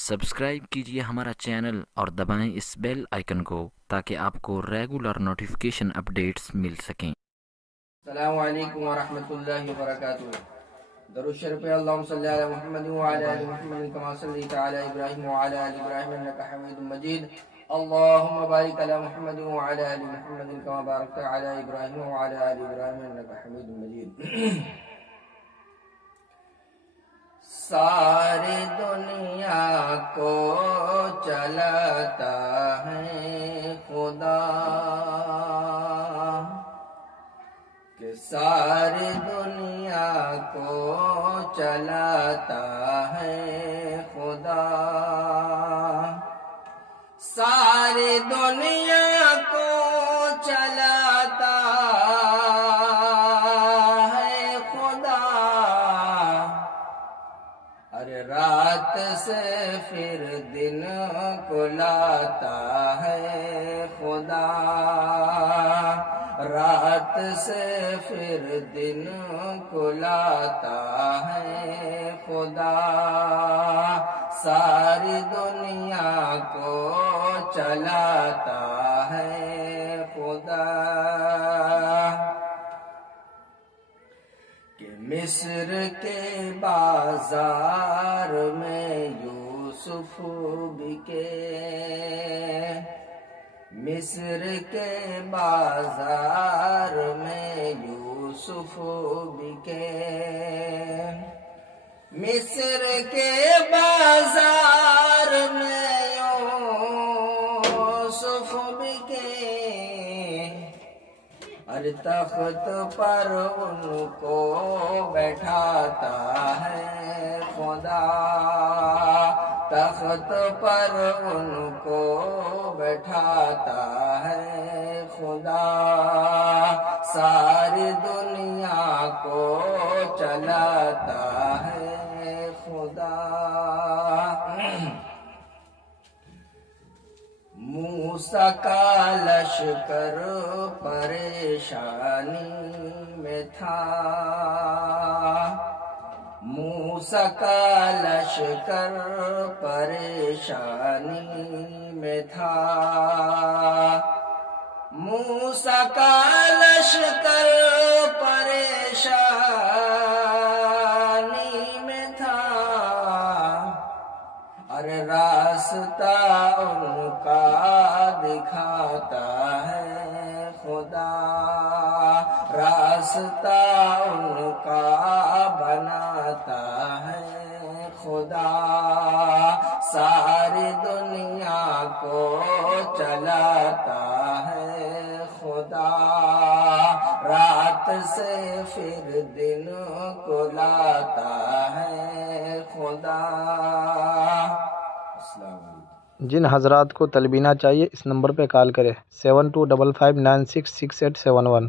Subscribe کیجیے ہمارا channel اور دبائیں اس بیل آئیکن کو تاکہ آپ کو ریگولر نوٹیفیکیشن اپڈیٹس مل سکیں۔ السلام علیکم ورحمۃ اللہ وبرکاتہ۔ درود شریف اللہم صلی علی محمد وعلی آل محمد کما صلیت علی ابراہیم وعلی آل ابراہیم انک حمید مجید۔ اللہم بارک علی محمد وعلی آل محمد کما بارکت علی ابراہیم وعلی آل ابراہیم انک حمید مجید۔ ساری دنیا کو چلاتا ہے خدا، کہ ساری دنیا کو چلاتا ہے خدا، ساری دنیا کو چلاتا ہے خدا، ارے رات سے پھر دن کو لاتا ہے خدا، رات سے پھر دن کو لاتا ہے خدا، ساری دنیا کو چلاتا ہے خدا۔ کہ مصر کے بازار میں یوسف بکے، مصر کے بازار میں یوسف بکے، مصر کے بازار میں یوسف بکے، ارے تخت پر ان کو بیٹھاتا ہے خدا، تخت پر ان کو بیٹھاتا ہے خدا، ساری دنیا کو چلاتا ہے خدا۔ موسیٰ کا لشکر پریشانی میں تھا، موسیٰ کا لشکر پریشانی میں تھا، موسیٰ کا لشکر پریشانی میں تھا، ارے راستہ ان کا دکھاتا ہے خدا، راستہ ان کا بناتا ہے خدا، ساری دنیا کو چلاتا ہے خدا، رات سے پھر دن کو لاتا ہے خدا۔ جن حضرات کو تلبینہ چاہیے اس نمبر پہ کال کریں 7255966871۔